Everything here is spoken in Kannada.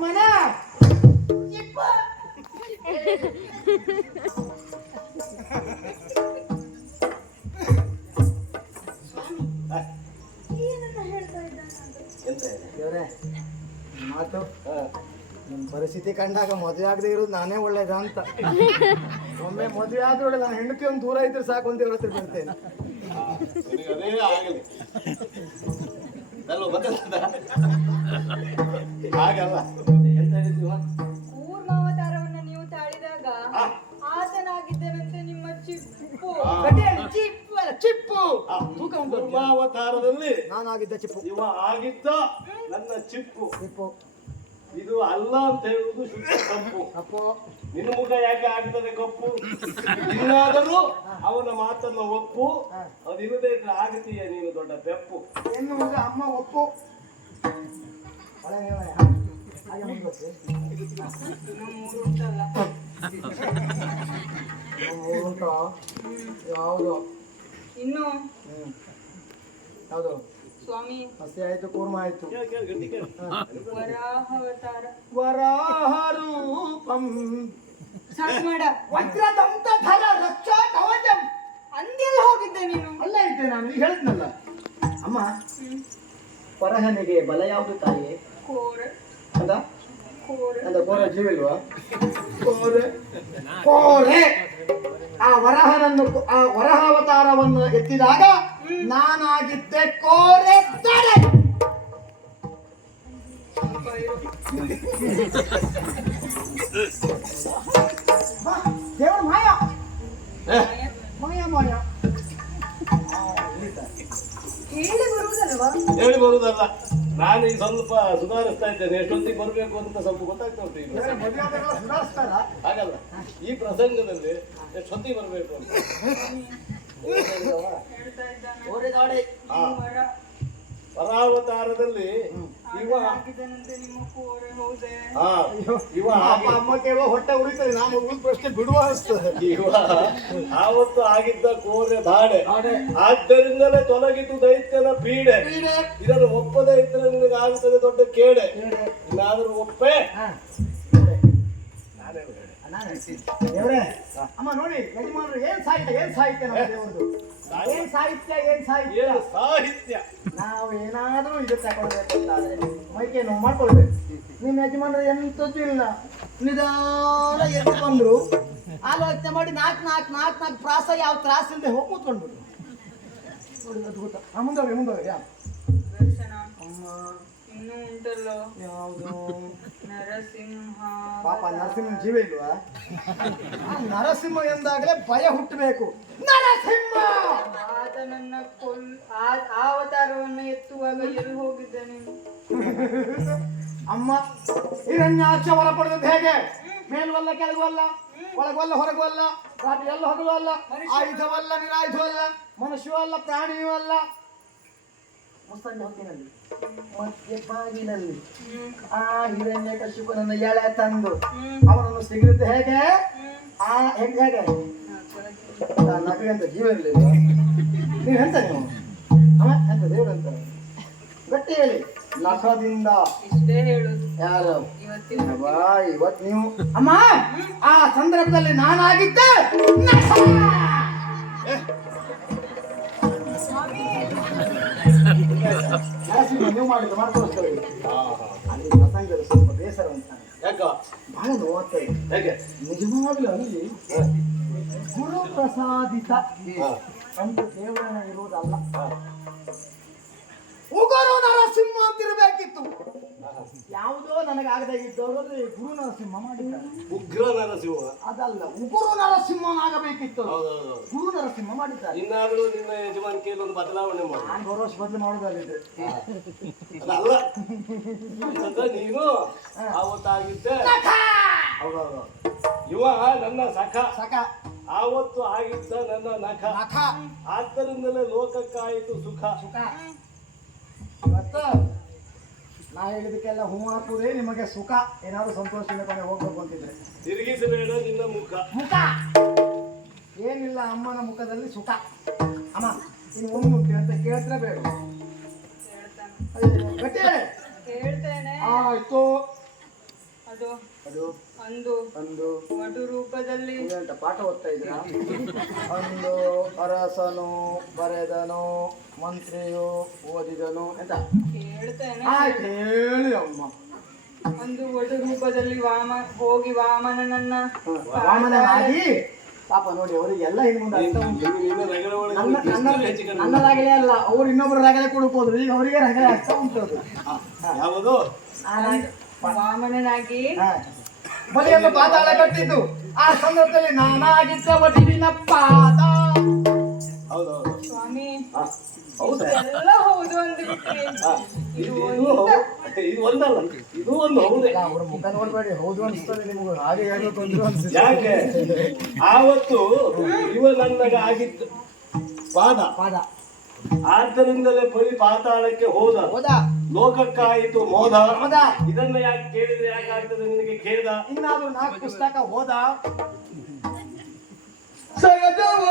ಅಮ್ಮನ? ದೇವ್ರೆ ಮಾತು. ನಿಮ್ಮ ಪರಿಸ್ಥಿತಿ ಕಂಡಾಗ ಮದುವೆ ಆಗದೆ ಇರೋದು ನಾನೇ ಒಳ್ಳೇದ ಅಂತ. ಒಮ್ಮೆ ಮದುವೆ ಆದ್ರೂ ನಾನು ಹೆಂಡತಿ ಒಂದು ದೂರ ಇದ್ರೆ ಸಾಕು ಅಂತ ಹತ್ರ ಬರ್ತೇನೆ ನಿನಗೆ ಕೂರ್ಮಾವತಾರದಲ್ಲಿ ನಾನಾಗಿದ್ದ ಚಿಪ್ಪು. ಇವ ಆಗಿದ್ದ ನನ್ನ ಚಿಪ್ಪು. ಚಿಪ್ಪು. ಇದು ಅಲ್ಲ ಅಂತ ಹೇಳುವುದು ಶುದ್ಧ ತಪ್ಪು. ತಪ್ಪು ನಿನ್ನ ಮುಖ ಯಾಕೆ ಆಗ್ತದೆ ಕಪ್ಪು ಇನ್ನಾದರೂ ಅವನ ಮಾತನ್ನ ಒಪ್ಪು. ಅದಿಲ್ಲದೆ ಇದ್ರೆ ಆಗತೀಯ ನೀನು ದೊಡ್ಡ ಬೆಪ್ಪು? ಹೆಣ್ಣು ಮಗ ಅಮ್ಮ ಒಪ್ಪು. ಯಾವುದು? ಇನ್ನು ಹೌದು. ಯಾವುದು ಸ್ವಾಮಿ. ಹಸಿ ಆಯ್ತು ಕೂರ್ಮ ಆಯ್ತು. ಕೇಳು, ಕೇಳು, ಗಟ್ಟಿ ಕೇಳು. ವರಾಹವತಾರ. ವರಾಹರೂಪಂ. ಸಾಕು ಮಾಡ. ವಜ್ರದಂತಧರ ರಕ್ಷಾ ಕವಚಂ. ಅಂದೆಲ್ಲ ಹೋಗಿದ್ದೆ ನೀನು. ಅಲ್ಲೇ ಇದ್ದೆ ನಾನು ಈಗ ಹೇಳಿದ್ನಲ್ಲ ಅಮ್ಮ. ವರಹನಿಗೆ ಬಲ ಯಾವುದು ತಾಯಿ? ಕೋರ. ಅಂತ ಕೋರ. ಅಂತ ಕೋರೆ ಜೀವಿಲ್ವಾ? ಕೋರೆ. ಕೋರೆ. ಆ ವರಹನನ್ನು ಆ ವರಹಾವತಾರವನ್ನು ಎತ್ತಿದಾಗ ನಾನಾಗಿದ್ದೆ ಕೋರೆ ತಡೆ. ಬಾ, ದೇವರ ಮಾಯ. ಮಾಯ ಮಾಯ. ಹೇಳಿ ಬರುವುದಲ್ವಾ? ಹೇಳಿ ಬರುದಲ್ಲ ನಾನು ಈಗ ಸ್ವಲ್ಪ ಸುಧಾರಿಸ್ತಾ ಇದ್ದೇನೆ. ಎಷ್ಟೊತ್ತಿಗೆ ಬರಬೇಕು ಅಂತ ಸ್ವಲ್ಪ ಗೊತ್ತಾಗ್ತಾ ಉಂಟು ಈಗ ಹಾಗಲ್ಲ. ಈ ಪ್ರಸಂಗದಲ್ಲಿ ಎಷ್ಟೊತ್ತಿಗೆ ಬರಬೇಕು ಅಂತ. ಹೇಳ್ತಾ ಇದ್ದಾನೆ. ಕೋರೆ ದಾಡೆ ಹಾ. ವರ ಪರಾವತಾರದಲ್ಲಿ ಇವ ಆತನಾಗಿದ್ದನಂತೆ ನಿಮ್ಮ ಕೋರೆ ಹೌದೇ? ಹಾ, ಇವ ಅಪ್ಪ ಅಮ್ಮ ಕೇಳುವ ಹೊಟ್ಟೆ ಉಳಿತದೆ ನಾನು ಪ್ರಶ್ನೆ ಬಿಡುವ ಅನಿಸ್ತದೆ ಇವ ಆವತ್ತು ಆಗಿದ್ದ ಕೋರೆ ದಾಡೆ. ಆದ್ದರಿಂದಲೇ ತೊಲಗಿತು ದೈತ್ಯನ ಪೀಡೆ. ಇದನ್ನು ಒಪ್ಪದೇ ಇದ್ದರೆ ನಿನಗಾಗುತ್ತದೆ ದೊಡ್ಡ ಕೇಡೆ. ಕೇಡೆ. ಇನ್ನಾದರೂ ಒಪ್ಪೆ. ದೇವ್ರೇ. ಅಮ್ಮ ನೋಡಿ ಯಜಮಾನರು ಏನ್ ಸಾಹಿತ್ಯ ಏನ್ ಸಾಹಿತ್ಯ ನಮ್ಮ ದೇವರದು ಏನ್ ಸಾಹಿತ್ಯ ಏನ್ ಸಾಹಿತ್ಯ? ಸಾಹಿತ್ಯ? ನಾವು ಏನಾದ್ರೂ ಇದು ತಗೊಳ್ಬೇಕು ಅಂತಾದ್ರೆ ಮೈಕೆ ನೋವು ಮಾಡ್ಕೊಳ್ಬೇಕು. ನಿಮ್ಮ ಯಜಮಾನರು ಎಂತದ್ದು ಇಲ್ಲ. ನಿಧಾನ ಎದ್ದು ಬಂದ್ರು. ಆಲೋಚನೆ ಮಾಡಿ ನಾಲ್ಕು ನಾಲ್ಕು ನಾಲ್ಕು ನಾಲ್ಕು ಪ್ರಾಸ ಯಾವ ತ್ರಾಸ ಇಲ್ಲದೆ ಹೋಗಿ ಕೂತ್ಕೊಂಡ್ಬಿಟ್ರು ಅದ್ಭುತ. ಆ, ಮುಂದೋಗ್ರಿ ಮುಂದೋಗ್ರಿ ಯಾ. ಅಮ್ಮ. ಇನ್ನೂ ಉಂಟಲ್ಲೋ ಯಾವುದು? ನರಸಿಂಹ ಪಾಪ ನರಸಿಂಹ ಜೀವ ಇಲ್ವಾ? ಆ ನರಸಿಂಹ ಎಂದಾಗಲೇ ಭಯ ಹುಟ್ಟಬೇಕು. ನರಸಿಂಹ! ಆತ ನನ್ನ ಕೊಲ್ ಆ ಆ ಅವತಾರವನ್ನು ಎತ್ತುವಾಗ ಎಲ್ಲಿ ಹೋಗಿದ್ದೆ ಅಮ್ಮ ಹಿರಣ್ಯಾಕ್ಷ ಹೊರ ಪಡೆದದ್ದು ಹೇಗೆ? ಮೇಲ್ವಲ್ಲ ಕೆಳಗುವಲ್ಲ ಒಳಗುವಲ್ಲ ಹೊರಗುವಲ್ಲ ರಾತ್ರಿ ಎಲ್ಲ ಹೊರಗುವಲ್ಲ ಅಲ್ಲ ಆಯುಧವಲ್ಲ ನಿರಾಯುಧವಲ್ಲ ಮನುಷ್ಯವಲ್ಲ ಪ್ರಾಣಿಯೂ ಅಲ್ಲ. ಮುಸ್ಸಂಜೆ ಹೊತ್ತಿನಲ್ಲಿ ಮತ್ತೆ ಬಾಗಿನಲ್ಲಿ ಆ ಹಿರಣ್ಯ ಕಶಿಪನನ್ನು ಎಳೆ ತಂದು ಅವನನ್ನು ಸಿಗಿರುತ್ತೆ ಹೇಗೆ? ಆ ಹೆಂಗ್ ಹೇಗೆ? ನಗಂತ ಜೀವ ಇರಲಿಲ್ಲ ನೀವು ಎಂತ ನೀವು? ಎಂತ ದೇವ್ರು ಅಂತ? ಗಟ್ಟಿ ಹೇಳಿ. ನಖದಿಂದ ಇಷ್ಟೇ ಹೇಳುದು. ಯಾರು? ಇವತ್ತಿನ ಬಾ ಇವತ್ ನೀವು? ಅಮ್ಮ ಆ ಸಂದರ್ಭದಲ್ಲಿ ನಾನಾಗಿದ್ದೆ. ನೋವಾಗ್ತದೆ ಹೇಗೆ? ನಿಜವಾಗ್ಲೂ ಅಲ್ಲಿ ಗುರು ಪ್ರಸಾದಿತ ಅಂದ್ರೆ ಅಂತ ದೇವರನ್ನ ಇರುವುದಲ್ಲ. ಉಗುರು ನರಸಿಂಹ ಅಂತಿರಬೇಕಿತ್ತು. ಯಾವುದೋ ನನಗಾಗದೇ ಇದ್ದವರಲ್ಲಿ ಗುರು ನರಸಿಂಹ ಮಾಡಿ ಉಗ್ರ ನರಸಿಂಹ. ಅದಲ್ಲ ಉಗುರು ನರಸಿಂಹನಾಗಬೇಕಿತ್ತು. ಗುರು ನರಸಿಂಹ ಮಾಡಿದ್ದಾರೆ. ಇನ್ನಾದ್ರೂ ನಿನ್ನ ಯಜಮಾನಿಕೆಯಲ್ಲಿ ಒಂದು ಬದಲಾವಣೆ ಮಾಡು. ನಾನು ಬರೋ ವರ್ಷ ಬದಲು ಮಾಡೋದಲ್ಲಿದೆ ಅದಲ್ಲ ಯಾಕಂದ್ರೆ ನೀನು ಆವತ್ತಾಗಿದ್ದೆ. ಹೌದೌದು. ಇವ ನನ್ನ ಸಖ. ಸಖ. ಆವತ್ತು ಆಗಿದ್ದ ನನ್ನ ನಖ. ನಖ. ಆದ್ದರಿಂದಲೇ ಲೋಕಕ್ಕಾಯಿತು ಸುಖ. ಸುಖ. ಇವತ್ತು ನಾ ಹೇಳಿದಕ್ಕೆಲ್ಲ ಹೂ ಹಾಕುವುದೇ ನಿಮಗೆ ಸುಖ. ಏನಾದ್ರು ಸಂತೋಷದಿಂದ ಕಡೆ ಹೋಗ್ಬೇಕು ಅಂತಿದ್ರೆ. ತಿರುಗಿಸಬೇಡ ನಿನ್ನ ಮುಖ. ಮುಖ. ಏನಿಲ್ಲ ಅಮ್ಮನ ಮುಖದಲ್ಲಿ ಸುಖ. ಅಮ್ಮ ನೀನು ಹೂ ಮುಖ್ಯ ಅಂತ ಕೇಳ್ತಿರಬೇಡ. ಹೇಳ್ತಾನೆ ಹೇಳ್ತೇನೆ ಆಯ್ತು. ಅದು ಅದು ಅಂದು ಒಂದು ವಟು ರೂಪದಲ್ಲಿ ಅಂತ ಪಾಠ ಓದ್ತಾ ಇದ್ರ ಒಂದು ಅರಸನು ಬರೆದನು ಮಂತ್ರಿಯು ಓದಿದನು ಅಂತ ಹೇಳ್ತೇನೆ ಆಯ್ತು ಹೇಳಿ ಅಮ್ಮ. ಒಂದು ವಟು ರೂಪದಲ್ಲಿ ವಾಮ ಹೋಗಿ ವಾಮನನನ್ನ ವಾಮನನಾಗಿ ಪಾಪ ನೋಡಿ ಅವರಿಗೆಲ್ಲ ಇನ್ನು ಮುಂದೆ ಅರ್ಥ ಉಂಟು. ನನ್ನ ನನ್ನ ನನ್ನ ರಾಗಲೇ ಅಲ್ಲ ಅವ್ರು ಇನ್ನೊಬ್ರು ರಾಗಲೇ ಕೊಡ್ಬೋದು ಈಗ ಅವರಿಗೆ ರಾಗಲೇ ಅರ್ಥ ಉಂಟು ಅದು. ಯಾವುದು? ವಾಮನನಾಗಿ. ಬಲಿಯನ್ನು ಪಾತಾಳ ಕಟ್ಟಿದ್ದು. ಆ ಸಂದರ್ಭದಲ್ಲಿ ನಾನಾಗಿದ್ದ ಒಟ್ಟಿನ ಪಾತ ಹೌದೌದು ಸ್ವಾಮಿ. ಎಲ್ಲ ಹೌದು ಅಂದ್ಬಿಟ್ರಿ ಇದು ಇದು ಹೌದು. ಇದು ಒಂದಲ್ಲ ಇದು ಒಂದು ಹೌದೇ. ಅವ್ರ ಮುಖ ನೋಡ್ಬೇಡಿ. ಹೌದು ಅನ್ಸ್ತದೆ ನಿಮ್ಗೆ. ಹಾಗೆ ಅನ್ಸುತ್ತೆ. ಯಾಕೆ? ಆವತ್ತು ಇವ ನನ್ನಗ ಆಗಿತ್ತು ಪಾದ. ಪಾದ. ಆದ್ದರಿಂದಲೇ ಬರೀ ಪಾತಾಳಕ್ಕೆ ಹೋದ. ಹೌದಾ. ಲೋಕಕ್ಕಾಯಿತು ಮೋದ. ಇದನ್ನ ಯಾಕೆ ಕೇಳಿದ್ರೆ ಯಾಕೆ ಆಗ್ತದೆ ನಿನಗೆ ಕೇಳಿದ ಇನ್ನಾದ್ರೂ ನಾಲ್ಕು ಪುಸ್ತಕ ಹೋದ ಸಗಜವ